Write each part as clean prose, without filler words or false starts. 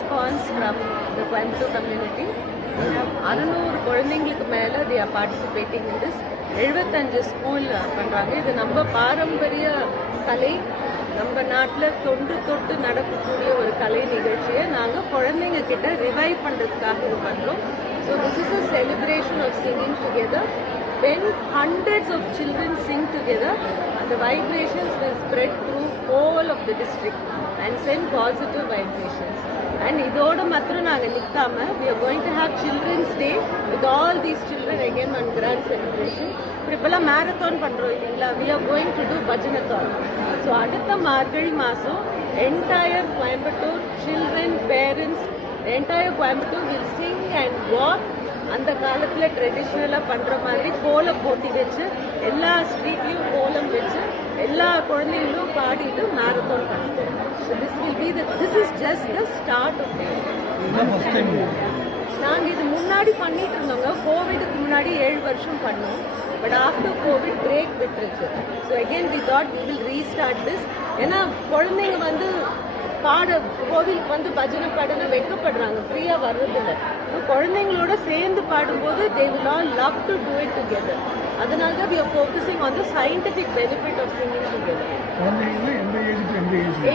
response from the Coimbatore community. 600 குழந்தைங்களுக்கு மேலே they are participating in this. 75 school பண்ணுறாங்க. இது நம்ம பாரம்பரிய கலை, நம்ம நாட்டில் தொன்று தொட்டு நடக்கக்கூடிய ஒரு கலை நிகழ்ச்சியை நாங்கள் குழந்தைங்க கிட்ட ரிவைவ் பண்ணுறதுக்காக இது பண்ணுறோம். So this is a celebration of singing together. When hundreds of children sing together, the vibrations will spread through whole of the district and send positive vibrations. And idoda matram naanga nikkama, we are going to have Children's Day with all these children again one grand celebration. Pripala marathon pandrom illingla, we are going to do bhajanathon. So adutha margazhi maasam entire Coimbatore children, parents, entire Coimbatore will sing and walk. அந்த காலத்தில் ட்ரெடிஷ்னலாக பண்ணுற மாதிரி கோலம் போட்டி வச்சு எல்லா ஸ்ட்ரீட்லையும் கோலம் வச்சு எல்லா குழந்தைங்களும் பாடிட்டு மேரத்தான் பண்ணுறோம். So this is just the start of நாங்கள் இது முன்னாடி பண்ணிட்டு இருந்தோங்க. கோவிடுக்கு முன்னாடி 7 வருஷம் பண்ணோம். பட் ஆஃப்டர் கோவிட் பிரேக் விட்டுருச்சு. So again we thought we will restart this. ஏன்னா குழந்தைங்க வந்து கோவிலுக்கு வந்து பஜனை பாடல வைக்கப்படுறாங்க, ஃப்ரீயா வர்றதில்ல. குழந்தைங்களோட சேர்ந்து பாடும்போது they will all love to do it together. அதனால தான் we are focusing on the scientific benefit of singing together.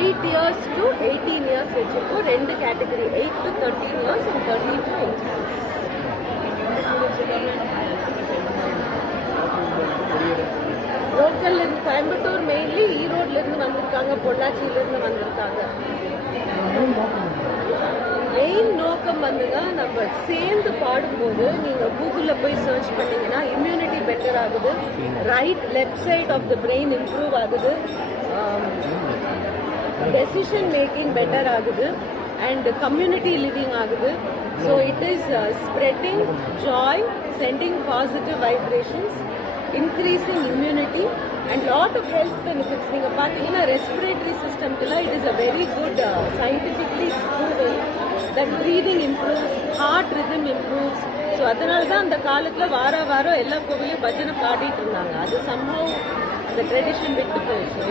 8 years to 18 years வச்சிருக்கோம். 2 category, 8 to 13 years and 13 to 18 years. லோக்கல்ல இருந்து கோயம்புத்தூர், மெயின்லி ஈரோட்ல இருந்து வந்திருக்காங்க, பொள்ளாச்சியில இருந்து வந்திருக்காங்க. மெயின் நோக்கம் வந்துங்க, நம்ம சேர்ந்து பாடும்போது நீங்க கூகுள்ல போய் சர்ச் பண்ணீங்கன்னா இம்யூனிட்டி பெட்டர் ஆகுது, left side of the brain improve ஆகுது, டெசிஷன் மேக்கிங் பெட்டர் ஆகுது அண்ட் கம்யூனிட்டி லிவிங் ஆகுது. So it is spreading joy, sending positive vibrations, increasing immunity and lot of health benefits. நீங்க பாத்தீங்கன்னா ரெஸ்பிரேட்டரி சிஸ்டம்க்குலாம் it is a very good scientifically proven that breathing improves, heart rhythm improves. So அதனால தான் அந்த காலத்துல வாரம் எல்லா கோவிலையும் பஜனை பாடிட்டு இருந்தாங்க. அது somehow அந்த ட்ரெடிஷன் விட்டு போயிடுச்சு.